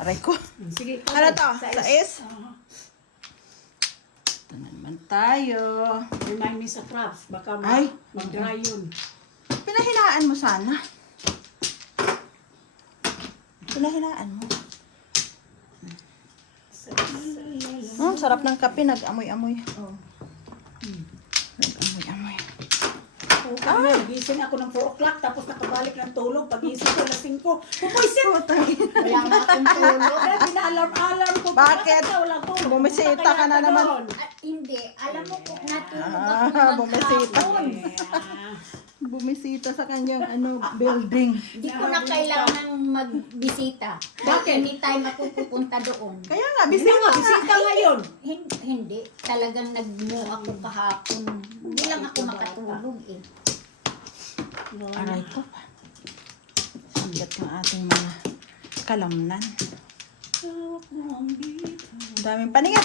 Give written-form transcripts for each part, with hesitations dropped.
Aray ko. Sige. Ano to? Sa is? Uh-huh. Ito naman tayo. Remind me sa crafts. Baka Ay. mag-dry yun. Pinahinaan mo sana. Pinahinaan mo. Sarap ng kape. Nag-amoy-amoy. Oh. Nag-amoy-amoy. Ay! Gising ako ng 4 o'clock tapos nakabalik ng tulog. Pag-isip ko alas 5. Pupuisit! Wala nga akong tulog. Kaya pinaalarm-alarm ko. Bakit? Walang tulog. Bumisita Punta ka na kaya naman. doon. Hindi. Alam mo po, natulog Ah, ako bumisita. maghapon. Yeah. Bumisita sa kanyang building. Hindi ko na kailangan magbisita. Bakit? Anytime ako pupunta doon. Kaya nga, Bisita bisita nga. ngayon. Hindi. Talagang nag-mo ako kahapon. Hindi lang ako makatulog eh. Aray ko. Sandat ng ating mga kalamnan. Ang daming paningit.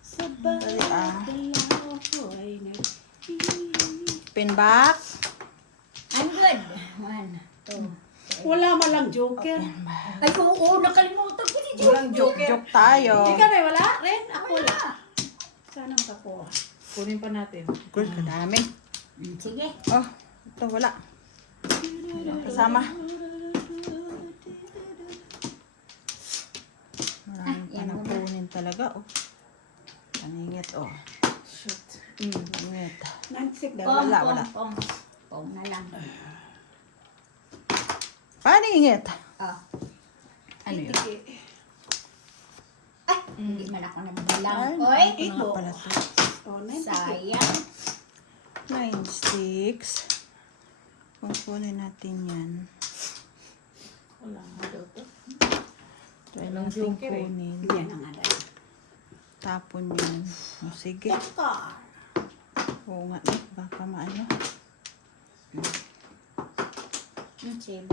Sa Dali, ah. dalaw ko ay Pin back. I'm good. 1, 2. Wala malang joker. Ay, oo, nakalimutan ko si Joe. Walang joker. Joke tayo. Ikaw na wala rin? Ako wala. Sana makakuha. Kunin pa natin. Good, kadami. Sige. Oh, ito wala. Kasama. Maraming yan muna. panapunin talaga, oh. Paningit, oh. Shoot. Paningit. Nansik daw. Pong, Wala, pong, wala. pong. Pong na lang. Paningit. Ah. Ano yun? Ay, hindi man ako nagbilang. Ay, Oy, ano nga pala to? Oh, nansik. sayang. 9 sticks. Kukunin natin yan. Wala nga daw to. Try Walang natin joker eh. kunin. Yan ang aday. Tapon yan. O, sige. Joker. Oo nga, eh. Baka maano. Yung 7.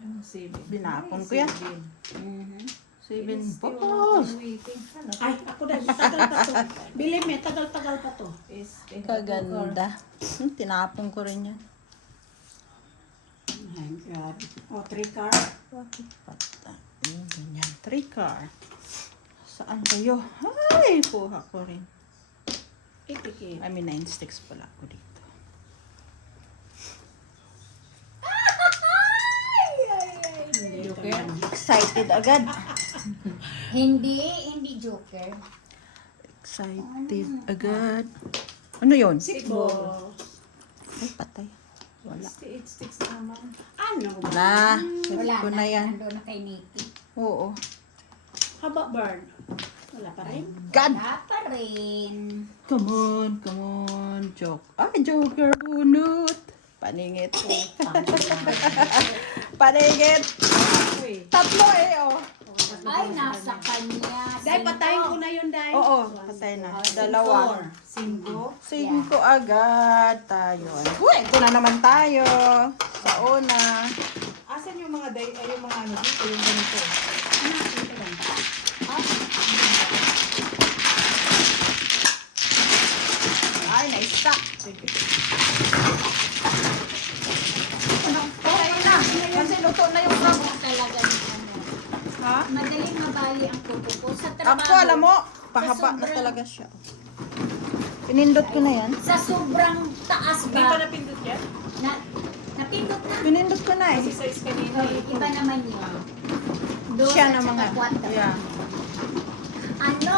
Anong saving? Binapon Ay, ko yan. saving. 7 Still balls. waiting. Ano? Ay, ako dahil. Tagal pa to. Believe me, tagal-tagal pa to. Is in the cooker. Kaganda. Tinapon ko rin yan. Oh my God. Oh, 3 car. Bakit pata? Yung ganyan. 3 car. Saan kayo? Ay, kuha ko rin. Itikit. I mean, 9 sticks pala ako dito. Joker? Excited agad. Hindi joker. Excited agad. Ano yun? Sibo. Ay, patay. Wala. 68 sticks naman. Ano ba? Wala. Set Wala ko na yan. Nandun na kay Nikki. Oo. How about burn? Wala pa rin. God! Wala pa rin. Come on. Joke. Ay, Joker bunot. Paningit. Paningit. Uy. Tatlo eh, oh. Ay, nasa kanya. Dahil patayin ko na yun, Dahil. Oo, patay na. Dalawa. 5. 5 agad tayo. Uy, ito na naman tayo. Sa una. Asan yung mga yung mga ano dito, yung ganito? Ay, na-stuck. Sige. Okay na. Kasi luto na yung crab. Wala talaga ng ano. Ha? Madaling mabali ang kuko ko. Sa trabaho. Ako, alam mo, pahaba na talaga siya. Pinindot ko na yan. Sa sobrang taas Hindi pa ba? napindot yan? Napindot na. Pinindot ko na eh. Kasi size kanina Oh, eh. iba naman yun. Doon Siya at na saka mga. kwatro. Yeah. Ano?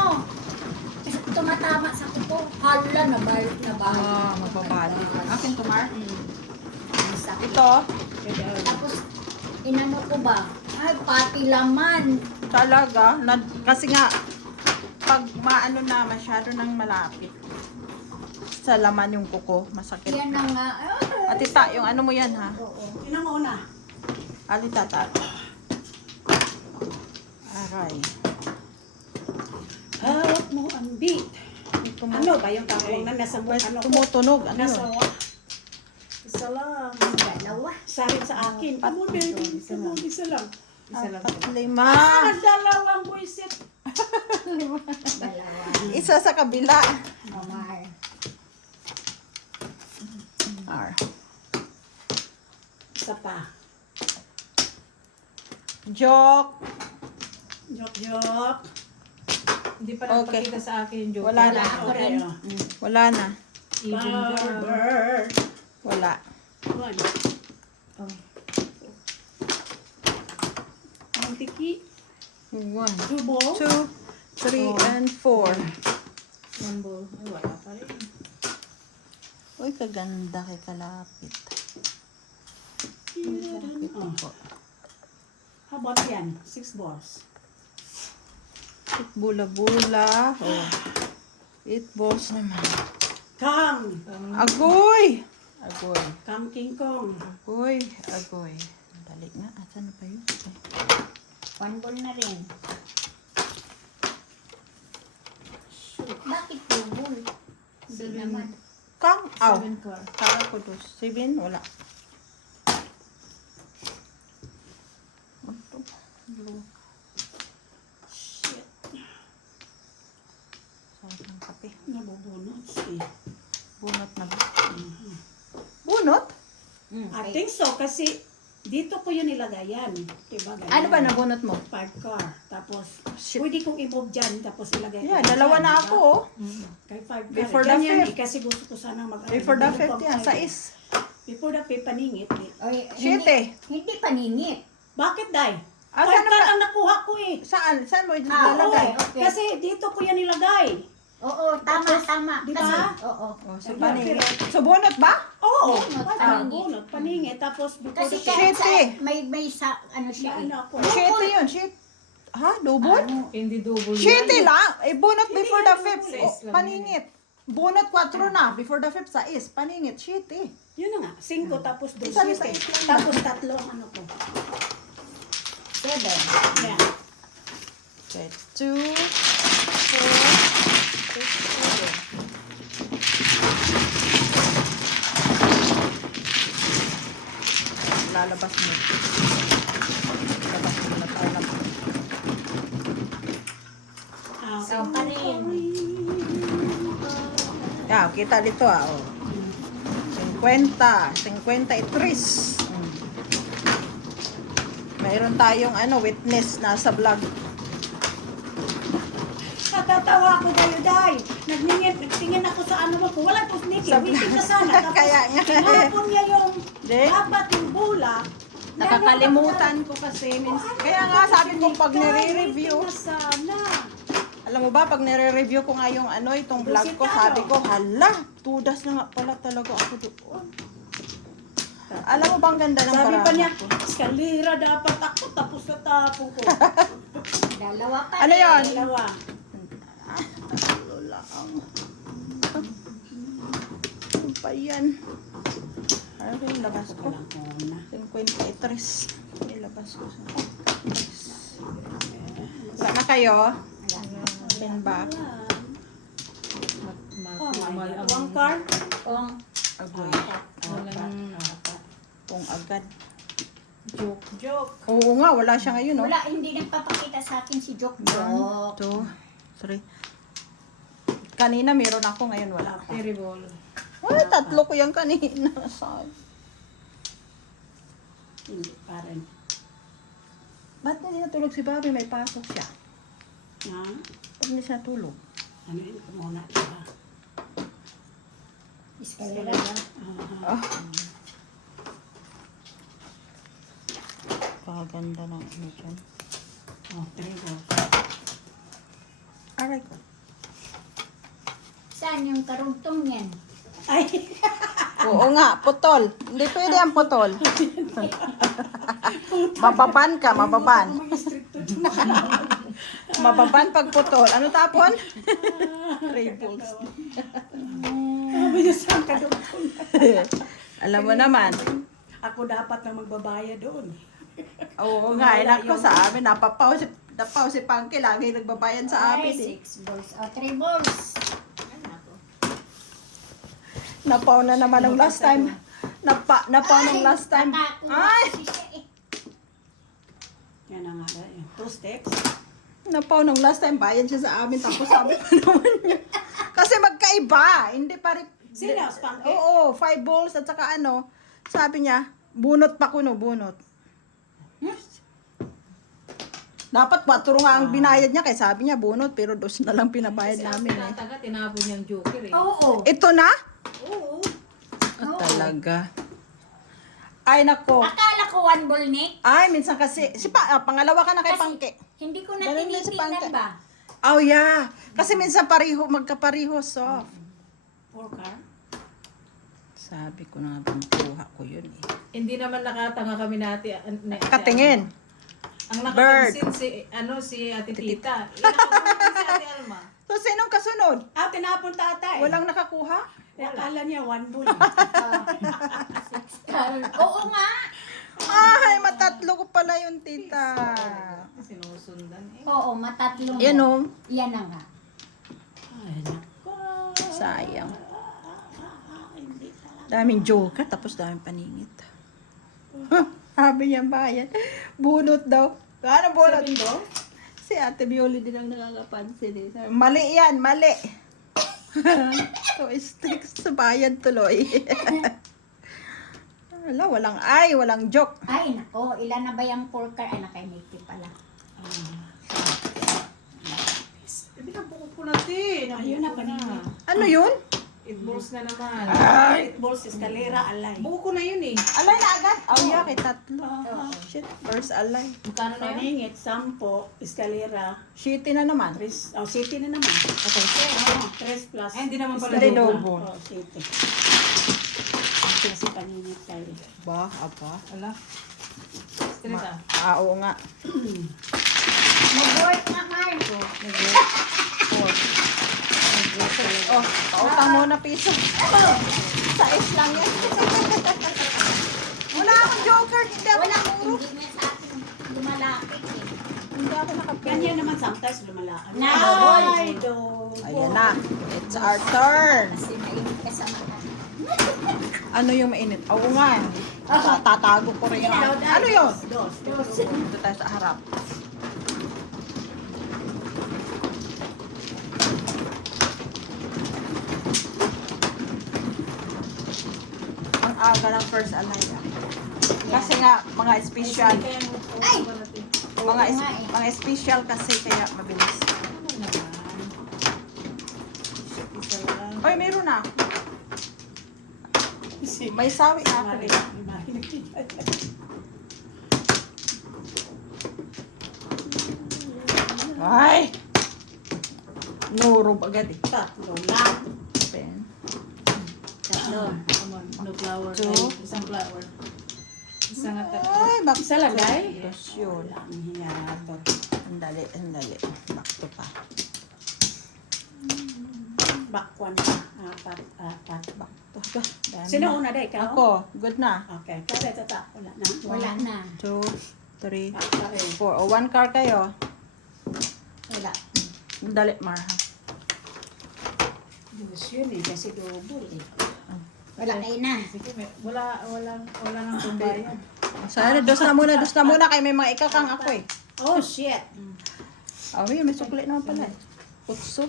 Tumatama sa kuko. Hala, nabalik. Ah, mababali. Akin to, Mar. Sakit. Ito, Tapos, inano ko ba? Ay, pati laman. talaga. Kasi nga, pag maano na, masyado nang malapit. Sa laman yung kuko, masakit. Yan na nga. Atita, yung ano mo yan, ha? Oo. Yun ang una. Alitata. Aray. Hawak mo ang beat. Tumu- Ano ba yung tawag na nasa ano ko? Tumutunog. Ano Nasa yun? isa lang. Dalawa. Sarit sa akin. Come on, baby. Come on, isa lang. Isa lang. Apat, lima. Dalawang buisit. Dalawa. Isa sa kabila. Omar. R. Isa pa. Joke. Joke. Hindi pa Okay. nagpakita sa akin yung joke. Wala na. Okay. Wala na. Even joke. Barber. Wala. One. Oh. Ang tiki. 1, 2 ball. 2, 3, and 4. One ball. Ay, wala pa rin. Uy, kaganda kay Kalapit. Kalapit Oh. po. How about yan? 6 balls. Bula-bula. Oh. 8 balls naman. Kang. Agoy! Agoy. Kang King Kong. Agoy. Agoy. Dali nga. Asan na pa yun? One ball na rin. Bakit two ball? Hindi naman. Kang? Aw. 7 car. Kala ko to. 7? Wala. Ito. Dalawa. Shit. Sayang ng kape. Nabubunot si. Bunot na ba? Bunot? I think so kasi dito ko yun nilagayan. Diba ganyan? Ano ba nabunot mo? 5 car. Tapos, Shit. pwede kong i-move dyan. Tapos ilagay Yeah, ko dalawa dyan, na diba? ako. Oh. Kay 5 car. Before the Ganyan fifth. kasi gusto ko sana mag- Before the ano, 5th yan. pang- Sa is. Before the 5th, paningit. Oy, Siyete. Hindi paningit. Bakit, Day? Ah, 5 saan car na- ang nakuha ko eh. Saan? Saan mo Ah, ilalagay? okay. Kasi dito ko yan nilagay. Oo, tama, Tapos, tama. di Kasi, ba? oo. Oh, so, Ayun, paningit. pero- So, bunot ba? Oo. Bunot, Bunot, paningit. paningit. Tapos, before Kasi the kahit sa, Siyete. may sa, ano siya eh. ano ako. Shitty yun. Shit. Ha? Double? Ano, Hindi double yan. Shitty lang. Eh, bunot before the yan, 5th. double. Oh, paningit. Bunot 4 na. Before the 5th sa is. Paningit. Shitty. Yun na nga. 5 tapos 2. Isa sa isla. Tapos 3 ang ano ko. 7. Yan. Okay. 2, 4, 6, 7. Lalabas mo. Lalabas mo na tayo na. So, pa rin. Yeah, kita dito ah. Oh. 50, 53. Mayroon tayong witness na sa vlog. Natatawa ako kayo, Day. Nagtingin ako sa ano mo ko. Wala ko sneaky. Sa Waiting ka sana. Tapos, Kaya nga. tinapon niya yung Di? dapat yung bola. Nakakalimutan ko kasi. Kaya nga sabi ko pag nire-review. Waiting na sana. Alam mo ba, pag nire-review ko nga yung itong vlog ko, sabi ko, hala, tudas na nga pala talaga ako doon. Alam mo ba ang ganda ng Sabi pa paraan niya, ko? eskalera dapat ako. Tapos natapon ko. Dalawa pa Ano rin. yun? Dalawa. Talo lang. Ano pa yan? Ano ba yung labas ko? Walang una. 53. Ilabas ko sa... Saan na kayo? Pin back. Oh my God. One car? Kung, Agoy. Walang Kung agad. joke. Joke. Oo nga, wala siya ngayon, no? wala, hindi nagpapakita sa akin si Jok Jok. 1, 2, 3. Kanina meron ako, ngayon wala. Terrible. Ay, 3 ko yan kanina. Saan? Hindi pa rin. Ba't hindi natulog si Bobby? May pasok siya. Ha? Ba't hindi siya natulog? Ano yun ko muna. Diba? Eskalera. Ah. Paganda ng ano dyan. Oh, 3 balls. Aray ko. Saan yung karugtong yan? Ay! Oo nga, putol. Hindi pwede ang putol. Mababan ka, mababan. Mababan pag putol. Ano tapon? Triples. Sabi niya saan ka doon? Alam mo naman. Ako dapat na magbabayad doon. Oo nga, inak ko sa amin. Napapaw si Pangke. Lagi nagbabayan sa amin. Ay, Eh. 6 balls. O, 3 balls. Napaw na naman ng last time. Napaw ng last time. Ay! Yan ang nga. 2 sticks. Napaw ng last time. Bayan siya sa amin. Tapos sabi pa naman niya. Kasi magkaiba. Hindi pa rin. Sino? Spanky? Oo, 5 balls at saka sabi niya, bunot pa kuno, bunot. Dapat 4 nga ang binayad niya, kaya sabi niya bunot, pero 2 na lang pinabayad Kasi namin ang eh. taga, tinapon niyang joker eh. Oo. Ito na? Oo. Ah, talaga. Ay, nako. Akala ko one ball, Nick. Ay, minsan kasi, pangalawa ka na kay Kasi Pangke. hindi ko na Ganun din si tinitignan Pangke. ba? Oh, yeah. Kasi minsan magkapareho soft. 4 car? Sabi ko na nga, kuha ko yun eh. Hindi naman nakatanga kami natin. Katingin. Ang nakapansin si Ate Tita. Nakapansin si Ate Alma. So, sinong kasunod? Tinapon tatay. Walang nakakuha? Akala niya 1 bull. Oo nga. Ay, matatlo ko pala yung tita. Sinusundan eh. Oo, matatlong. Yan o. Yan na nga. Ay, nako. Sayang. Daming joker, tapos daming paningit. Sabi niya bayan. Bunot daw. Ano bunot? Si Ate Bioli din ang nakakapansin eh. Sabi, mali yan, mali. So, strict sa bayan tuloy. Wala, walang joke. Ay, nako. Ilan na ba yung 4 car? Ay, nakainiti pala. Hindi na buko po natin. Ayun na, paningin. Ano yun? It balls na naman. Balls, escalera, alay. Buko ko na yun eh. Alay na agad? Oh, yeah, kay tatlo. Shit, first alay. Magkano na yun? Paningit, 10, escalera, Shitty na naman. 3, city na naman. Okay, sir. 3 plus. Ay, hindi naman pala Hindi double. double. City. Kasi paningit tayo. Ba, apa? Ala. Straight ah. Oo nga. Mag-work nga, Marco. Oh, pautang muna piso. Sais lang yan. Wala akong joker. Hindi ako Wala, nakapuro. hindi nga sa akin lumalapit eh. Hindi ako nakapuro. Ganyan naman sometimes lumalaan. Na, Ay, do. Ayan na. It's our turn. Kasi mainit ka sa mata. Ano yung mainit? Oo nga. Tatago ko rin yung... Ano yun? Dos. Dito tayo sa harap. Ang aga ng first alay. Kasi nga, mga special. Ay! Mga special kasi kaya mabilis. Oy, meron na. May sawi na ako rin. Ay! Nurog agad eh. Tatlo lang. Pen. Tatlo. Come on. No flower. Two. Ay, isang flower. Isang at Ay, back Isa lang, day? Yes, yun. Ang hiyado. Andali. Back to pa. Bakwan pa. Apat. Back to pa. Dami Sino na. una, day? Ikaw? Ako. Good na. Okay. Kasi tata. Wala na. Wala na. 2, 3, Baka rin. 4. O, 1 car kayo. Wala. Dali, Marha. Diyos yun eh. Kasi double eh. Wala kayo na. Sige, wala nang pambayad. Sana, dos na muna. Kaya may mga ikakang ako eh. Oh, shit. Oh, yun, may sukli naman pala eh. Utso.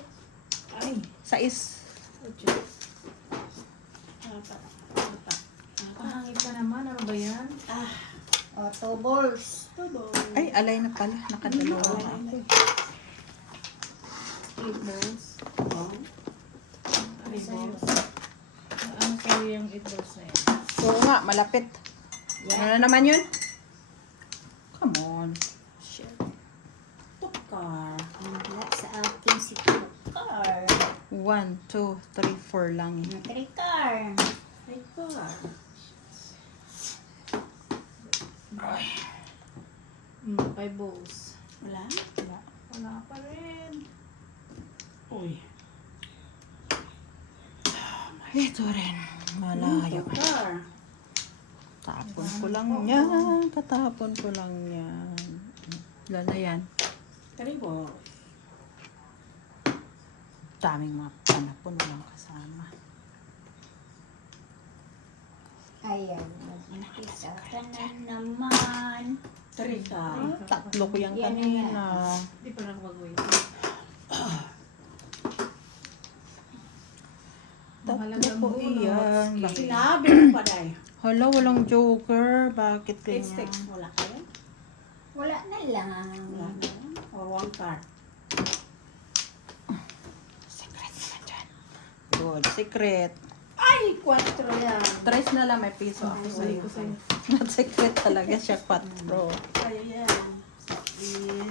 Ay. 6. Apat. Pahangit na naman. Ano ba yan? O, 2 balls. Double. Ay, alay na pala. Nakadalawa na ako. 8 balls. Oh. 3 balls. Ano sa'yo yung 8 balls na yan? Oo nga, malapit. Ano na naman yun? Come on. Shit. Tukar. Wala sa akin si 2 car. 1, 2, 3, 4 lang eh. 3 car. Ay, car. 5 balls. Wala? Wala pa rin. Uy. Ito rin. Malayo. Tukar. Tapon ko lang yan. Katapon ko lang yan. Ilan na yan? Karibo. Daming mga panapon. Walang kasama. Ayan. Nagkisa ka na naman. Trika. Tatlo ko yan Yan na kanina. Hindi pa lang mag-wait. Tatlo ko iyan. Bakit? Sinabi mo pa, day. Hala, walang joker. Bakit Sticks, ganyan? sticks. Wala kayo? Wala na lang. Wala na. One card. Secret naman dyan. Good. Secret. Ay, 4 yan. Tres na lang, may piso ako sa iyo. Not secret talaga siya, 4. Kaya yan.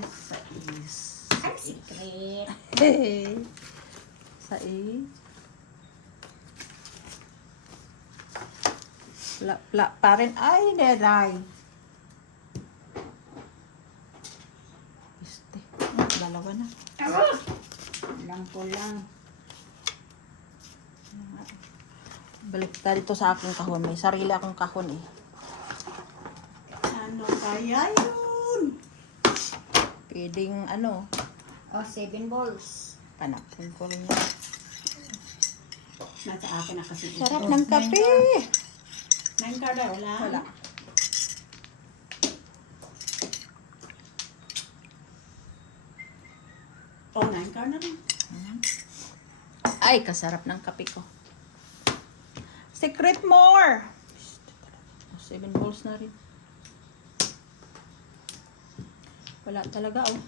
Sa is. Ay, secret. Hey. Sa is. Pla pa rin. Ay, neray. Este. Dalawa na. Lang ko lang. Balik tayo dito sa aking kahon. May sarili akong kahon eh. Ano kaya yun? Pwedeng ano. Oh, 7 balls. Panakon ko rin yan. Nasa akin na kasi. Sarap ng kape. 9 card na, wala? Wala. Oh, 9 card na rin. Ay, kasarap ng kape ko. Secret more! 7 balls na rin. Wala talaga, oh.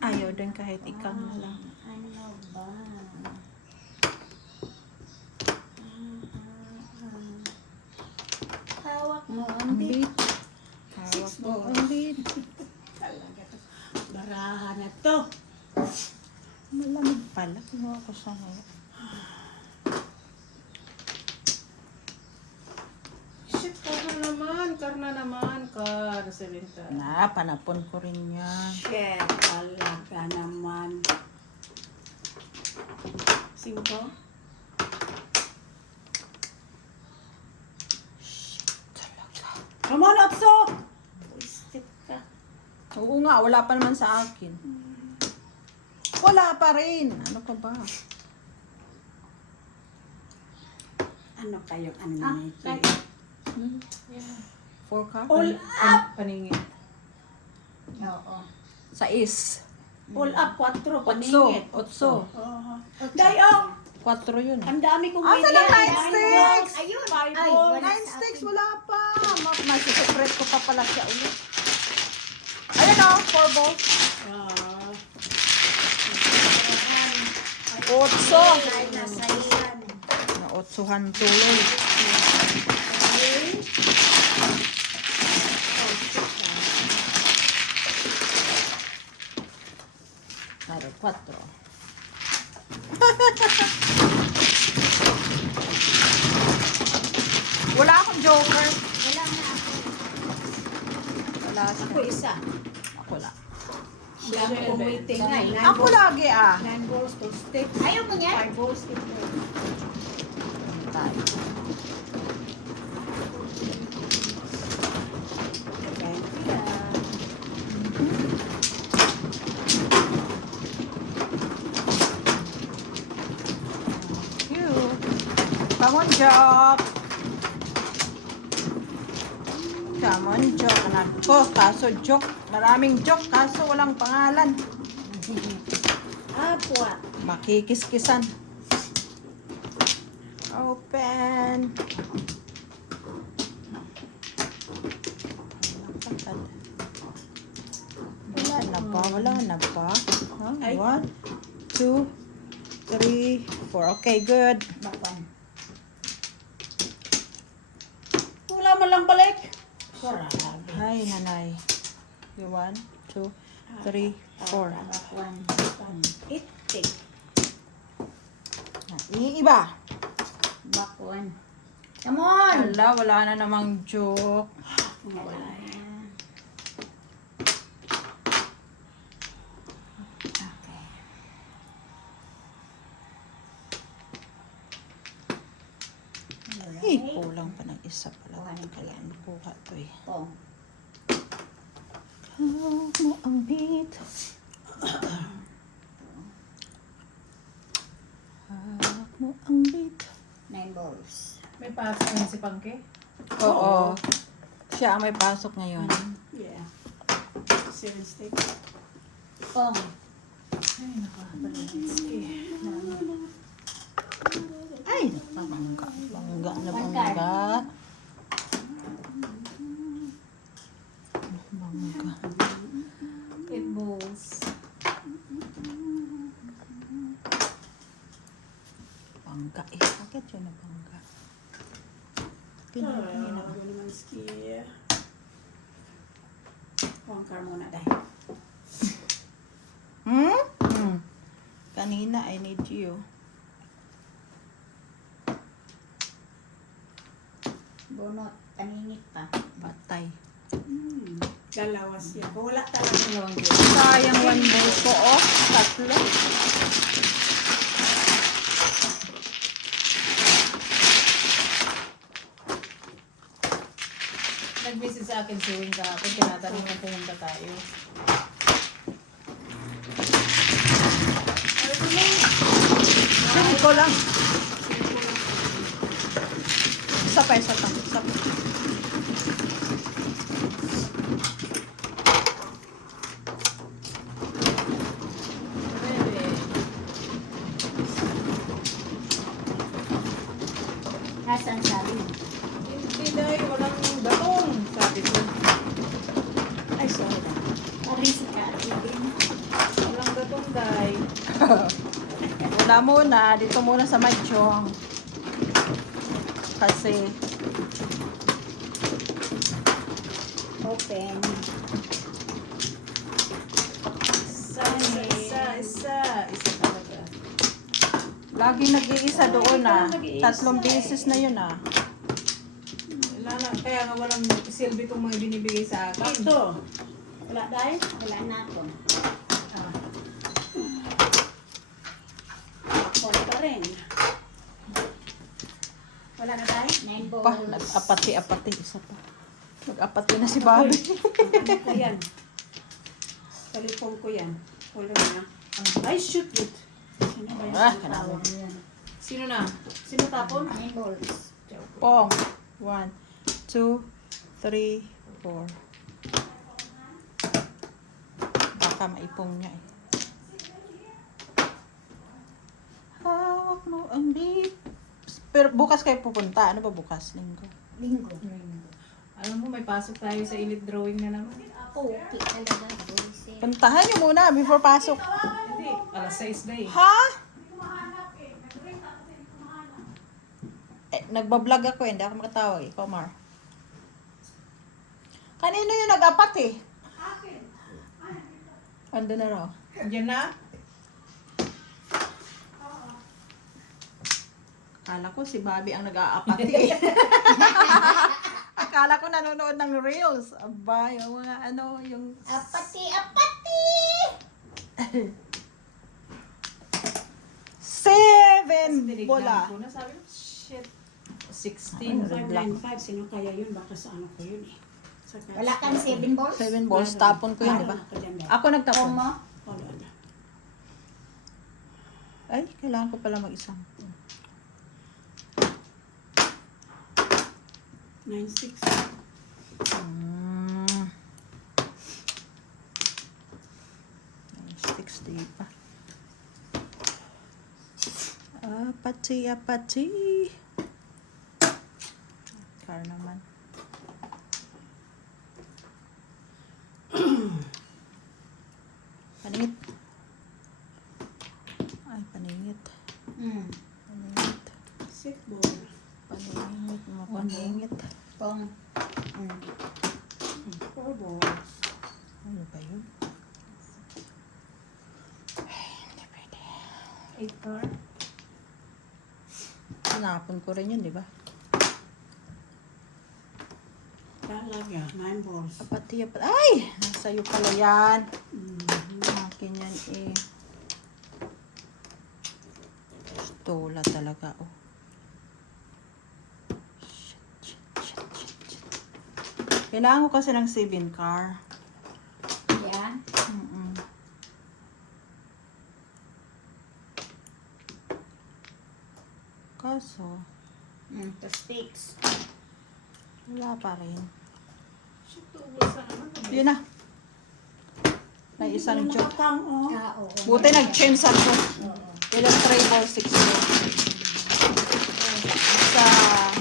Ayaw din kahit ikaw na lang. Ano ba? Hawak mo ang Ang bit. beat. Hawak mo ang beat. Talaga to. Barahan na to. Malamig pala. Kinuha ko sa ngayon. Shit, karna naman, kar, 7 times. Na, panapon ko rin yan. Shit, talaga naman. 5? Talaga. Come on, Otso! Wasted ka. Oo nga, wala pa naman sa akin. Wala pa rin. Ano ka ba? Ano kayong ano nito? Yeah. 4 ka? All up! Paningin. Oo. Sa is. All up, 4. Otso. Paningit. Otso. Dayong! 4 yun. Ang dami kong Asa lang 9 sticks? Ayun. 5 Ay, balls. wala. 9 sticks, wala pa. Masisecret ko pa pala siya ulit. Ayan o, 4 balls. Ah, 8. Ay, nasa iyan. Na 8han tuloy. Claro, 4. Wala akong joker. Wala na ako. Wala ako siya. isa. Ako lang. Ang dami kong waiting nga. eh. Ako lagi ah. 9 balls, 2 sticks. Ayaw mo niyan? 5 balls, ito. Tayo. You. Come on, Jock. Come on, Jock. Nako, kaso Jock. Maraming Jock, kaso walang pangalan. Apwa. Makikiskisan. Open. Wala na ba? Wala na ba? Ay. 1, 2, 3, 4. Okay, good. Bakwan. Wala man lang balik. Grabe. Hi, nanay. 1, 2, 3, 4. Bakwan. Itik. Iiba. Bakwan. Come on! Wala, wala na namang joke. Wala yan. Okay. Eh, kulang pa ng isa pala. Kailangan buka to eh. Oh. Hawak mo ang beat. Hawak mo ang beat. 9 balls. May pasok na si Pangke. Oo. Siya ang may pasok ngayon. Yeah. 7 sticks. Pong. Ay, nakapaligid. Ay, bangga. Bangga na One bangga. Bangga. 8 balls. nabangga eh. Bakit yun nabangga? Pinapin na. Bago naman ski. Huwag car muna dahil. Kanina, I need you. Bunot, taningit pa. Patay. Dalawa siya. Wala talaga. Sayang one bowl ko, oh. Tatlo. Nag-message sa akin si Wing kahapon, tinatanong kung pumunta tayo. Sige ko lang. Isa pa, isa pa. Isa pa. Bebe, Nasaan sabi mo? hindi dahil walang batong, sabi ko. Ay, sorry. Paring si Kati din. Walang batong dahil. Wala muna. Dito muna sa Machong. Kasi, Open. Isa talaga. laging nag-iisa doon Tatlong beses na yun Wala na, kaya nga walang silbi itong mga binibigay sa akin. Ito. Wala dahil. Wala na ako. Wala pa rin. Wala na dahil. 9 Pa, balls. nag-apati-apati. Isa pa. Nag-apati na si Bobby. Ano ko yan? Talipong ko yan. Wala na. Ay, shoot it. Sino ba yung Ah, tawag? Sino na? Sino tapon? 9 balls. Pong. 1, 2, 3, 4. Baka maipong niya eh. Hawak mo ang lips. Pero bukas kayo pupunta. Ano ba bukas? Linggo. Linggo. Alam mo, may pasok tayo sa elite drawing na naman. Okay talaga, boys. Puntahan niyo muna before pasok. Hindi, alas 6 na eh. Ha? Nagbablog ako eh. Hindi ako makatawag. Ikaw, Mar. Kanino yung nag-apat eh? Ando na raw. Diyan na? Akala ko si Bobby ang nag-aapat eh. Akala ko nanonood ng reels. Aba, yung mga ano, yung... Apati, apati! 7 bola. Ko na, sabi ko, shit. 16. 595. Sino kaya yun? Baka sa ano ko yun eh. Sa Wala kang 7 balls? 7 balls. Tapon ko yun, di ba? Ako nagtapon. Como? Wala na. Ay, kailangan ko pala mag-isang. 96. Hmm. 60 pa. Apati, apati. Car naman. Paningit. Ay, paningit. Paningit. Sick ball. Paningit mo, paningit. Pong. 4 balls. Ano ba yun? 8 car. Sinapon ko rin yun, di ba? Talaga. 9 balls. Apati, apati. Ay! Nasa'yo pala yan. Mhm. Akin yan eh. Stola talaga, oh. Kailangan ko kasi ng 7 car. Yeah. Mm-mm. Kaso, The sticks. wala pa rin. Shit, tuubos na naman. Yun na. May isang joke. Nakakang, oh. Oo. Buti nag-change ako. Ilang 3 balls, 6 balls. Sa...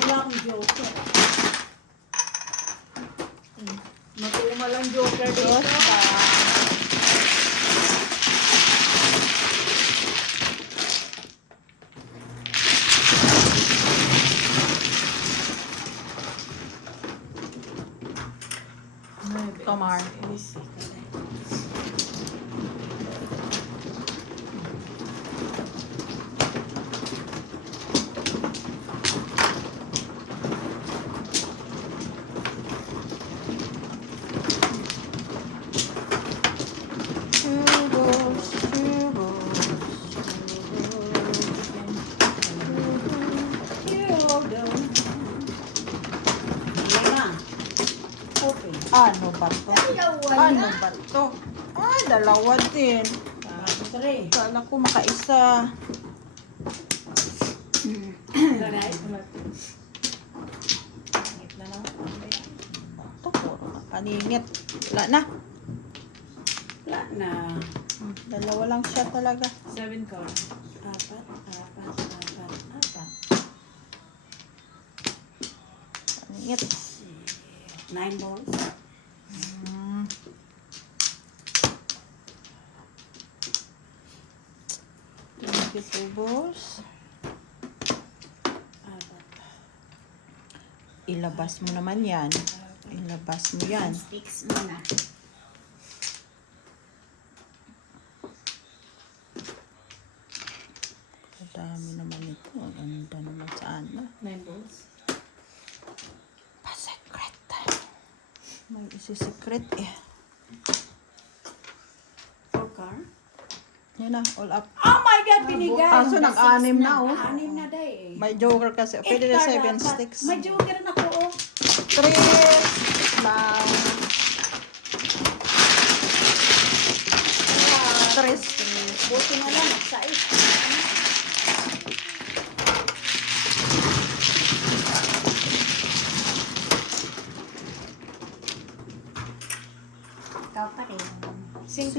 Wala akong joker. Matumalang joker dito. Basta. ba to? Ay, dalawa din. Three. Kala ko makaisa. Laray. Pangit na naman. Ito, puro na paningit. Wala na. Wala na. Dalawa lang siya talaga. 7 card. Apat. Paningit. 9 balls. Hmm. Thank you, two balls. Apat. Ilabas mo naman yan. Ilabas mo yan. Sticks muna. Kadami naman ito. Ang ganda naman saan na. 9 balls. Pa-secret. May isi-secret eh. 4 card. Yan na, all up. Oh my God, binigay! Aso nag-anim na oh. Anim na day eh. May joker kasi. Pwede na 7 sticks. May joker na ko oh. 3 lang. 3. Buti na lang, sais. Ikaw pa rin. 5.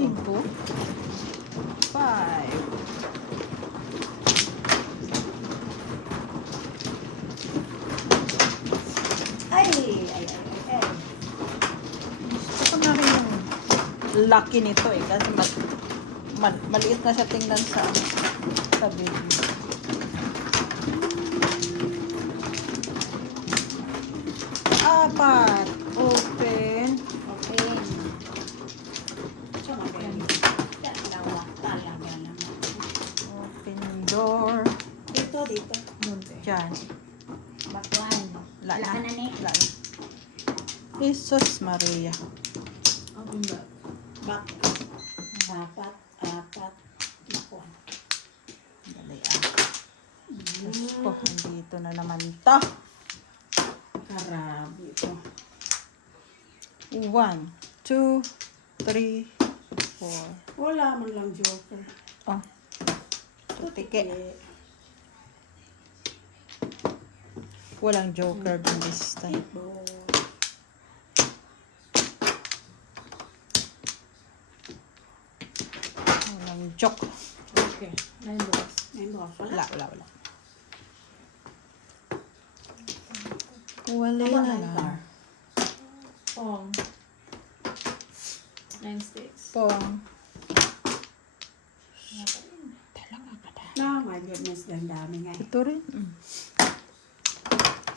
5. Ay. Gusto ko na rin yung lucky nito eh. Kasi maliit na siya tingnan sa video. Apat. Open. Open. Tsaka yan. Dalawa. Talaga naman. Open yung door. Dito. Munti. Diyan. Bakwan. Wala Wala na. ka na ni. Wala na. Jesus Maria. Open back. Back. Apat. Bakwan. Dali ah. Diyos ko, andito na naman to. Karabi ito. 1, 2, 3, 4. Wala man lang joker. Oh. Tutike. Walang joker din this time. Walang joke. Okay. 9 balls. Wala. Wala na lang. Pong. 9 sticks. Pong. Oh my goodness, ang dami nga eh. Ito rin.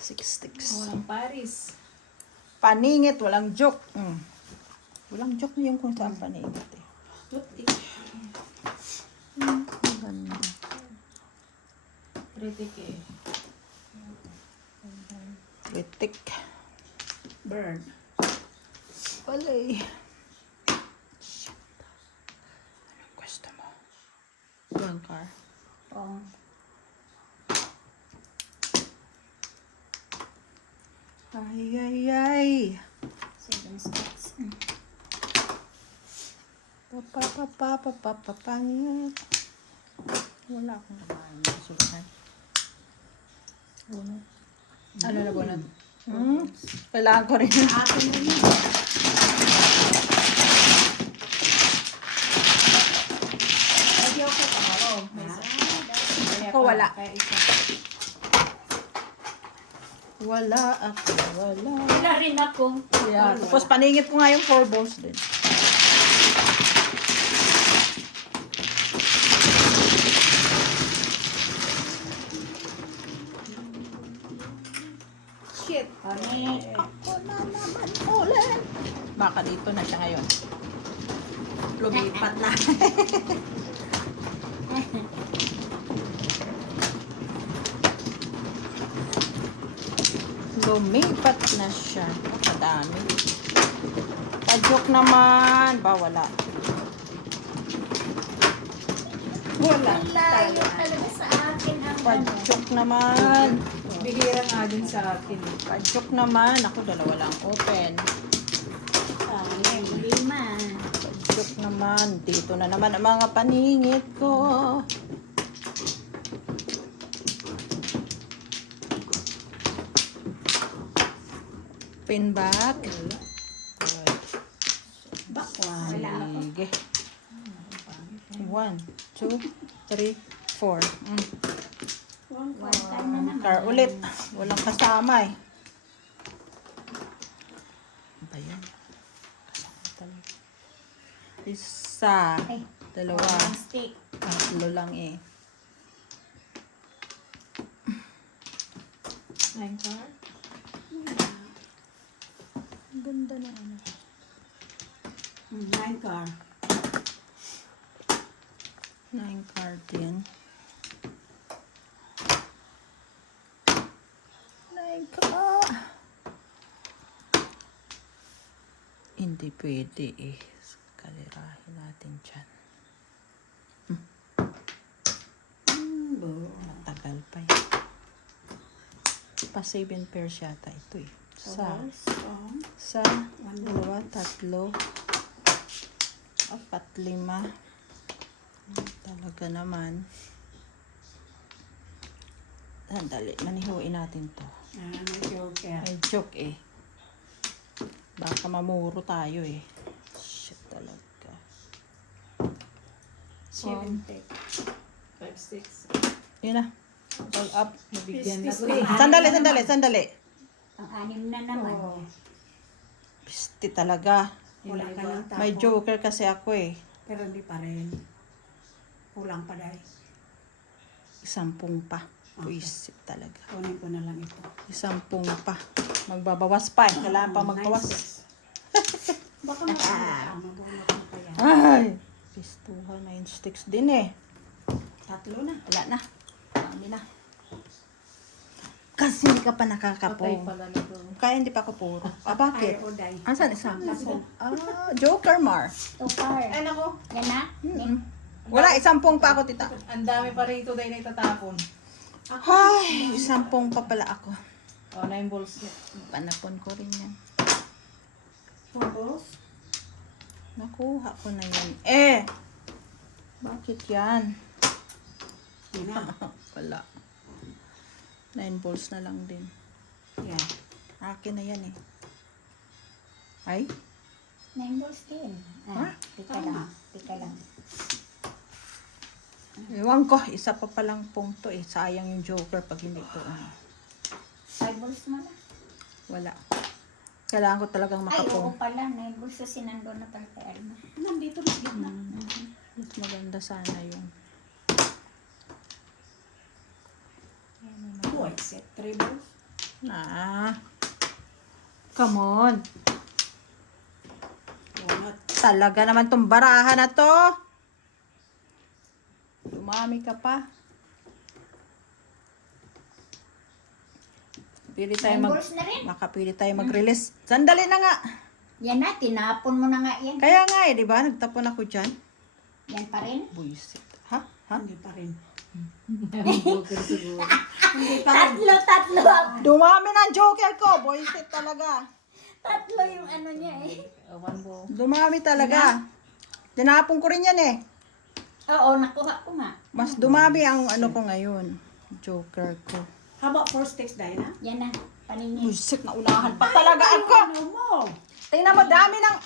6 sticks. Walang Paris. Paningit, walang joke. Walang joke na yung kung saan paningit eh. Tutik. Ang ganda. Pretty eh. Kritik. Bird. Wala eh. Shit. Anong gusto mo? One car. Pong. Ay. 7 sticks. Pangit. Wala akong naman. Suluhan. Bunot. Ano na bunot? Kailangan ko rin. Akin na yun. Ay, okay pa ako. May isa. Ako wala. Kaya isa. Wala ako. Wala. Wala rin ako. Yeah. Tapos paningit ko nga yung 4 balls din. Shit. Ako na naman ulit. Baka dito na siya ngayon. Lumipat na. Lumipat na siya. Kadami. Pa-joke naman. Ba, wala. Wala. Layo talaga sa akin ang ano. Pa-joke naman. Bihira nga din sa akin. Pa-joke naman. Ako, dalawa lang open. Anim. 5. Look naman, dito na naman ang mga paningit ko. Pin back. Bakwan. Sige. 1, 2, 3, 4. One time na naman. Car ulit. Walang kasama eh. Ano ba yan? Kasama talaga. Isa. Ay, Dalawa. one stick. Tatlo lang eh. 9 card. Ang ganda na ano. 9 car. 9 card din. 9 card. Hindi pwede eh. Kalirahin natin dyan. Matagal pa yun. Pa 7 pairs yata ito eh. Sa dalawa, tatlo, 4, 5. Talaga naman. Sandali, manihuin natin to. May joker. May joke eh. Baka mamuro tayo eh. Shit talaga. 7 take. 5, 6. Yun na. All up. Nabigyan na ko. Sandali. Ang anim na naman. Oo. Pisti talaga. Wala ka ng tapo. May joker kasi ako eh. Pero hindi pa rin. Kulang pa dahil. 10 pa. Okay. Puisit talaga. Kunin ko na lang ito. 10 pa. Magbabawas pa eh. Kailangan pa magbawas. 9, 6. Baka mabunot mo pa yan. Ay! Pistuhan, 9 sticks din eh. 3 na. Wala na. Dami na. Kasi hindi ka pa Patay nakakapong. pala na to. Kaya hindi pa ako puro. Ah, bakit? Ay, Oday. Asan isa? Joker Mar. So far. Ay nako, Yan na? Wala, 10 pa ako, tita. ang dami pa rito dahil na itatapon. Ay, 10 pa pala ako. Oh, 9 balls. Panapon ko rin yan. Purples. Nakuha ko na yan. Eh! Bakit yan? Yan na. Wala. 9 balls na lang din. Yan. Akin na yan eh. Ay? 9 balls din. Ha? Tika lang. Tika lang. Ewan ko, isa pa palang pungto eh. Sayang yung joker pag hindi to. 5 balls mo na. Wala. Kailangan ko talagang Ay, oo makapong. pala. 9 balls kasi nandun na pala kay Alma. Nandito na gitna. Mas maganda sana yung... White set. 3 balls. Come on. Donut. Talaga naman tong barahan na to. Dumami ka pa. Pili tayo 9 balls na rin. makapili tayo mag-release. Sandali na nga. Yan na. Tinapon mo na nga yan. Kaya nga eh, di ba? Nagtapon ako dyan. Yan pa rin. Buisit. Ha? Ha? Hindi pa rin. Joker siguro. Hindi pa rin. Tatlo. Dumami na ang joker ko. Buisit talaga. Tatlo yung ano niya eh. 1 ball. Dumami talaga. Tinapon ko rin yan eh. Oo, nakuha ko nga. Mas dumami ang ano ko ngayon. Joker ko. How about 4 sticks, Diana? Yan na. Paningin. Buisit na unahan pa talaga ako. Ano mo? Tingnan mo, dami ng...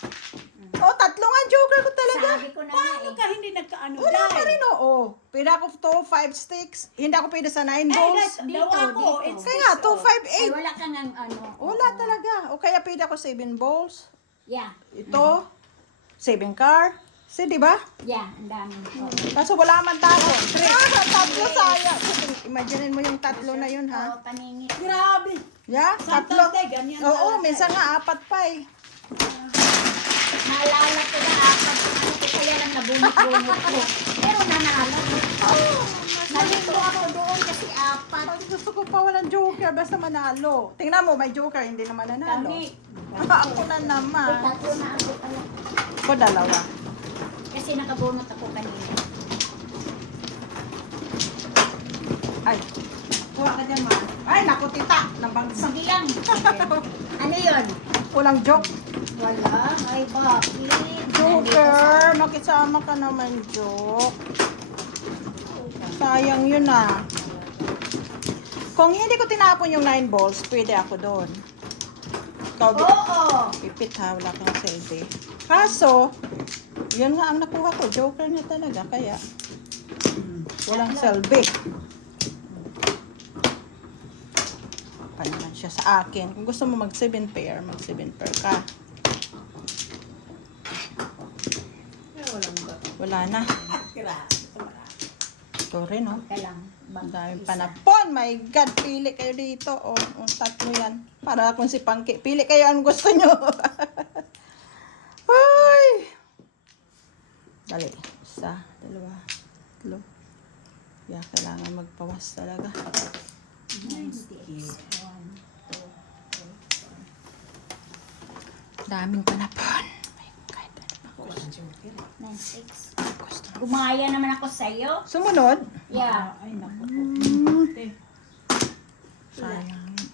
Oh, 3 nga joker ko talaga. Sabi ko na nga Paano eh. ka hindi nagkaano, Wala pa Day? rin, oo. Pwede ako to 5 sticks. Hindi ako pwede sa 9 Ay, balls. daw ako. dito. It's Kaya nga, 2, 5, Ay, 8. wala kang ang ano. Wala talaga. O kaya pwede ako 7 balls. Yeah. Ito, 7 car. Si, di ba? Yeah, ang dami. Oo. Kaso wala man tayo. 3. Tatlo sayang. Imagine mo yung tatlo na yun, ha? Oo, paningin. Grabe. Yeah, tatlo. Sometimes, Day, ganyan Oo, talaga. minsan nga 4 pa eh. Naalala ko na apat. Ano ko kaya lang nabunot-bunot ko. Pero nanalo. Nalito ako doon kasi apat. Pag gusto ko pa walang joker, basta manalo. Tingnan mo, may joker, hindi naman nanalo. Kami. Ako na Ay, naman. tatlo na ako pala. Ako 2. Kasi nakabunot ako kanina. Ay, kuha ka dyan, ma. Ay, naku, tita. Nabagsang. Sige lang. Ano yun? Walang joke. Wala. Ay, bakit? Joker, makisama ka naman, Joke. Sayang yun ah. Kung hindi ko tinapon yung 9 balls, pwede ako doon. Ikaw, Oo! pipit ha, wala kang silbi. Kaso, yun nga ang nakuha ko. Joker na talaga, kaya walang silbi. Pa naman siya sa akin. Kung gusto mo mag 7 pair, mag 7 pair ka. Walang ba? Wala na. Grabe. Ito rin, oh. Kailang. Ang daming panapon. My God, pili kayo dito. O, tatlo yan. Para akong si Pangki. Pili kayo ang gusto nyo. Ay! Dali. Isa, dalawa, tatlo. Yeah, kailangan magpawas talaga. 96. 1, 2, 3, 4. Daming panapon. My God, ano ba gusto? 96. Gusto. Gumaya naman ako sa'yo. Sumunod. Yeah. Ay, naku po. Ate. Sayang yun.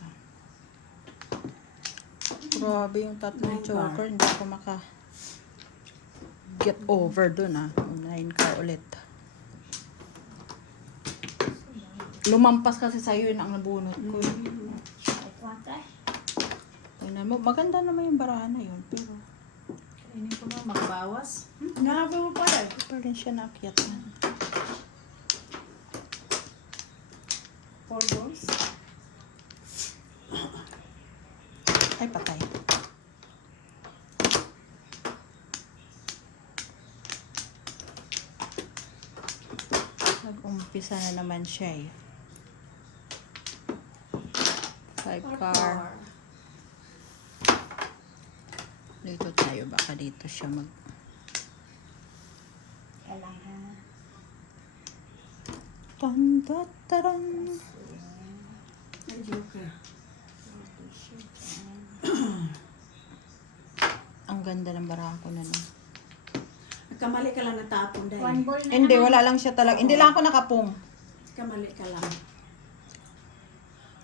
Grabe yung tatlong joker. Hindi ko maka get over dun ah. 9 ka ulit. Lumampas kasi sa'yo yun ang nabunot ko. Tingnan mo, maganda naman yung barahan na yun. Pero, Kainin ko na, makabawas. Nakaba mo pala. hindi pa rin siya nakyatan. 4 balls. Ay, patay. Nag-umpisa na naman siya eh. 5 car. Dito tayo. Baka dito siya mag... Kailangan. Tan-ta-taran. Ay, Joker. Ang ganda ng barako na no. Nagkamali ka lang natapon dahil. 1 ball na Hindi, naman. wala lang siya talaga. Hindi lang ako nakapung. Nagkamali ka lang.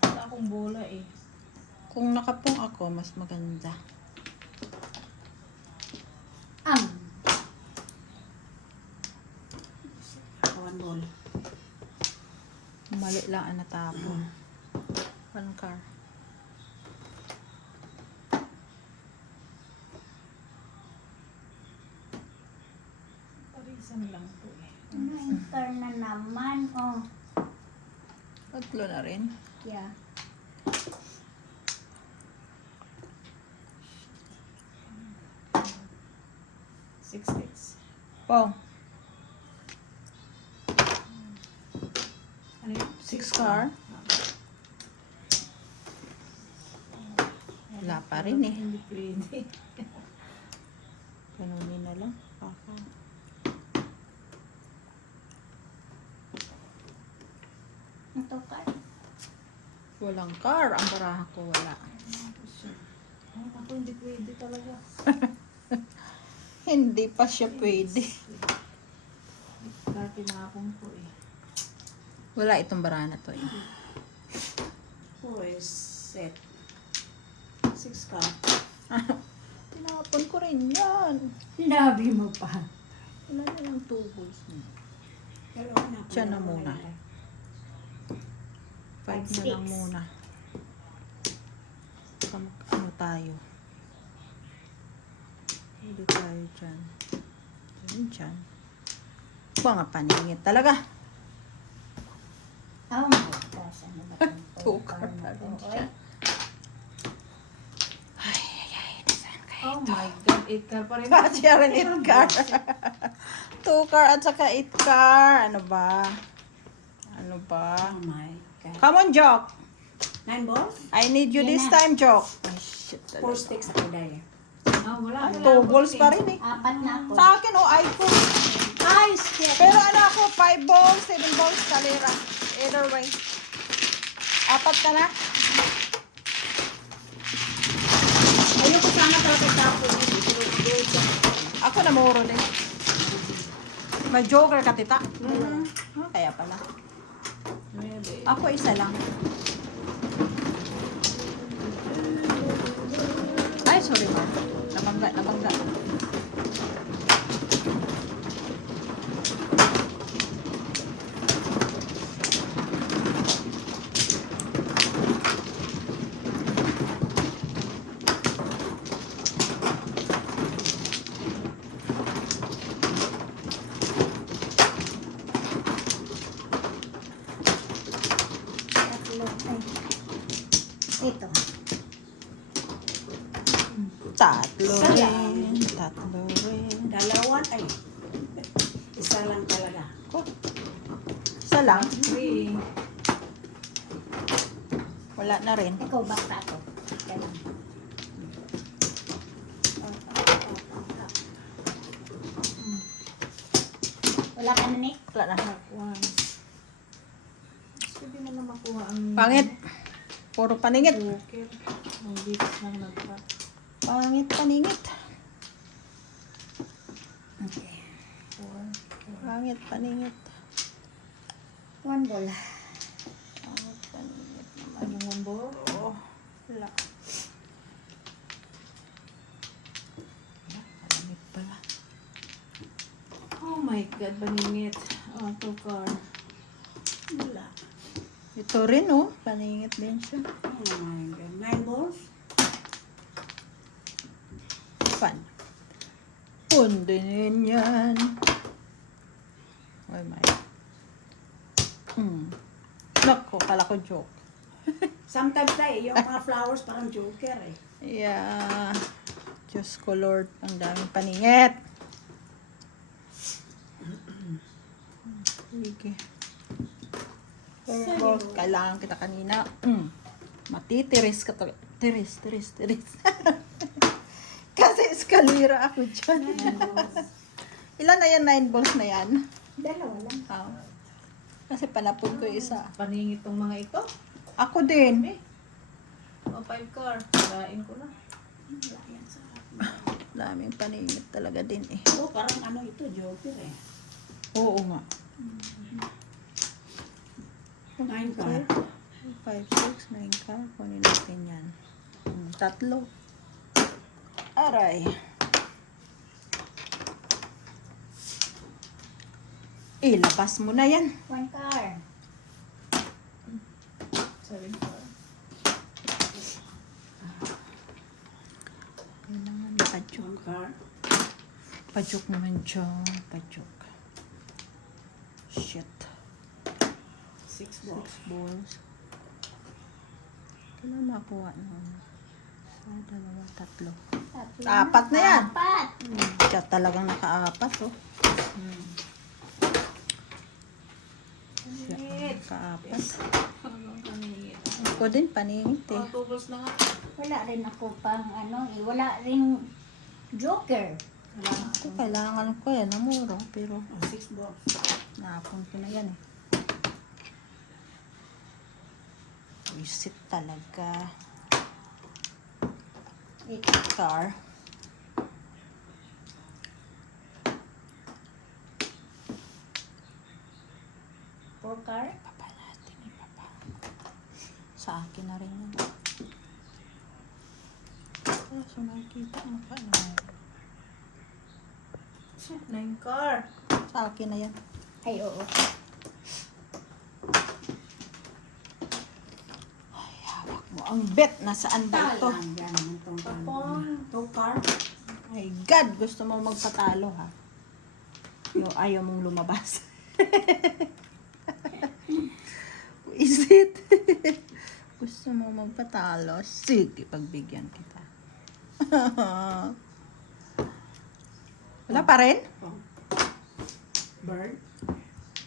Wala akong bola eh. Kung nakapung ako, mas maganda. Ang. 1 ball. Mali lang ang natapon. 1 car. Parisan lang po eh. Enter na naman. Oh. Tatlo na rin. Yeah. Six sticks. Wow. Ano yun? 6 car. Wala pa rin eh. Hindi pwede. Kanunin na lang. Papa. Ito ka. Walang car. Ang baraha ko wala. Ay, ako hindi pwede talaga. Hindi pa siya pwede. Dati na akong po eh. Wala itong baraha na to eh. 4 set. 6 ka. Tinapon ko rin yan. Labi mo pa. Wala na lang 2 balls mo. Pero na. Siya na muna. 5 na lang 6. muna. Ano tayo? Pwede tayo dyan. Dyan. Mga paningit talaga. Oh my gosh. Ano ba itong Tukar pa rin siya. Oh my God, 8 car pa rin. Siya rin 8 car. 2 car at saka 8 car. Ano ba? Ano ba? Oh my God. Come on, Joke. 9 balls? I need you Yan this na. time, Joke. Ay, shit 4 talaga. sticks ako dahil. Ah, wala. Ay, Wala 2 balls pa rin eh. 4 na ako. Sa akin, oh, iPhone. Ay, shit. Pero ano ako, 5 balls, 7 balls, kalera. Either way. 4 ka na? Ayoko sana talaga tapon dito. Pero gold siya. Ako na moro din. May joker ka, tita. Kaya pala. Maybe. Ako isa lang. Ay, sorry, ma. Nabangga. Tatlo Isa rin. Tatlo rin. Dalawan ay. Isa lang talaga. Oh. Isa lang. 3. Wala na rin. Ikaw basta to. Ganun. Wala ka na ni? Wala na. 1. Pwede mo na makuha ang... Pangit. Puro paningit. Joker. Ang bitis ng nagpa. Pangit paningit. 4. Pangit paningit. One ball. Pangit paningit naman. Anong number? Oh, wala. Paningit pala. Oh my God, baningit. Oh, 2 card. Wala. Ito rin oh. Paningit din siya. Oh my God. 9 balls? Fun. Pundin yan. Oh my. Nako, kala ko joke. Sometimes tayo, yung mga flowers parang joker eh. Yeah. Diyos ko Lord, ang daming paningit. Sige. Pero kailangan kita kanina. Matitiris ka talaga. Tiris. Kasi eskalira ako dyan. Ilan na yan? 9 balls na yan? Dalawa lang. Oh. Kasi panapod ko isa. Paningit tong mga ito. Ako din. Oh, 5 card. Karain ko na. Wala yan sa akin. Daming paningit talaga din eh. Oh, parang ano ito, joker eh. Oo nga. 9 card. 5, 6, 9 ka. Kunin natin yan. 3. Aray. Ilabas mo na yan. One car. 7 card. Kailangan pajuk. 1 card. Pajuk naman dyan. Pajuk. Shit. 6 balls. Balls. Kailangan makuha nun. Isa, 2, 3. Tatlo. Apat na yan. Apat. Siya talagang nakaapat oh. Siya nakaapat. Anong paningit? Ako din paningit eh. Oh, 2 balls na nga. Wala rin ako pang ano eh. Wala rin joker. Wala na Ako kailangan ko yan. Namuro. Pero Oh, 6 balls. naapon ko na yan eh. Visit talaga. Car. Four car. Papa natin eh, papa. Sa akin na rin yan. So nakikita mo pa naman. 9 card. Sa akin na yan. Ay, oo. Ay, hawak mo. Ang bet, nasaan ba ito? Talang yan. Itong Tapon. 2 card. My God, gusto mo magpatalo ha? Ayaw mong lumabas. Is it? Gusto mo magpatalo? Sige, pagbigyan kita. Wala pa rin? Oh. Bird.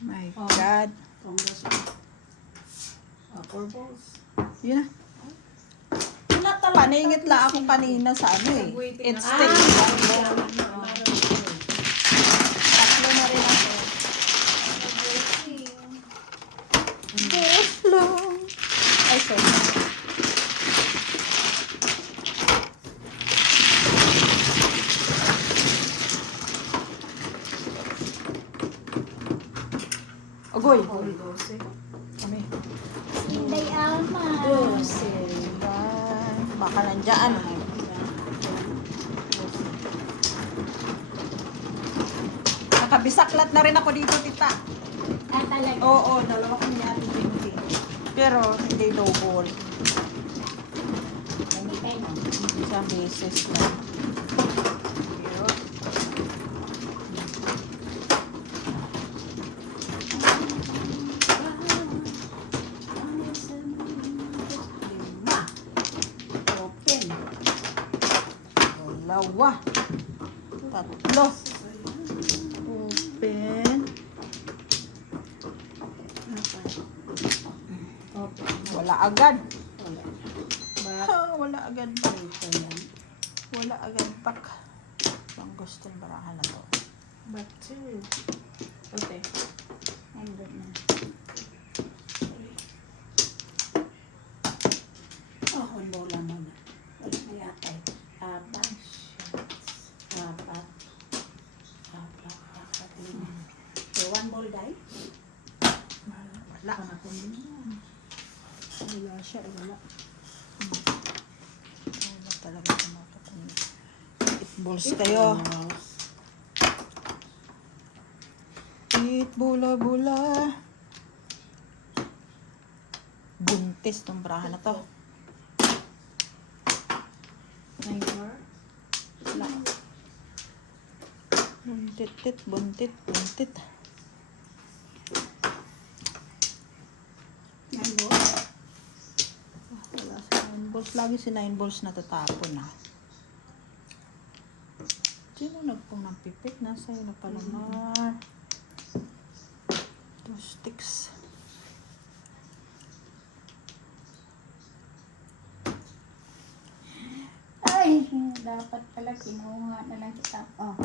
My Oh. God. Congressman. 4 balls. Yun na. Wala talaga. Paningit lang ako kanina sa ano eh. Waiting It's na. still. Ah, Tatlo na rin ako. Yes lang. Ay, sorry. Agoy. 12. Kami. Inday Alma. Ayan. Baka nandyan. Nakabisaklat na rin ako dito, tita. Ah, talaga. Oo, dalawa kami natin drinking. Pero hindi double. Hindi kayo. Isang beses lang. Pero, Lima. Open. Dalawa. Tatlo. Open. Open. Wala agad. Wala. Back. Wala agad pak. Ito yan. Wala agad pak. Ang gusto ng barahan na to. But two. Okay. Nandun na. Oh, one bola muna. Wala na yata eh. Apat. Apat. Lima. Okay, one ball die. Wala. Wala siya. Wala. Wala talaga sa mga katanong. 8 balls kayo. Eat bula-bula. Buntis tong barahan na to. 9 more. Wala. Buntit, buntit, buntit. 9 ball. Wala sa 9 balls. Lagi si 9 balls natatapon na. Sino nagpong ng pipit? Nasa yun na pala Mar. 2 sticks. Ay, dapat pala kinuha na lang kita. Oh,